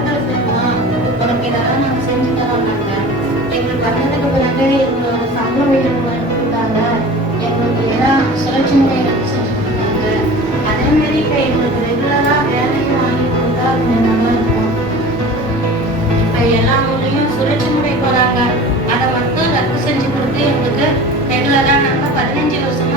பணத்தில் செய்யலாம், உனக்கு இதெல்லாம் நாங்கள் செஞ்சு தரோம்னாங்க. எங்களுக்கு வந்ததுக்கு பிறகு எங்களோட சம்பள உயர்வு எடுத்துக்கிட்டாங்க, எங்களுக்கு எல்லாம் சுழற்சி முறைகள் செஞ்சு கொடுத்தாங்க. அதே மாதிரி இப்போ எங்களுக்கு ரெகுலராக வேலையும் வாங்கி கொடுத்தா கொஞ்சம் நல்லா இருக்கும். இப்போ எல்லா ஊர்லேயும் சுழற்சி முறை போகிறாங்க, அதை மட்டும் ரத்து செஞ்சு கொடுத்து எங்களுக்கு ரெகுலராக நாங்கள் 15 வருஷம்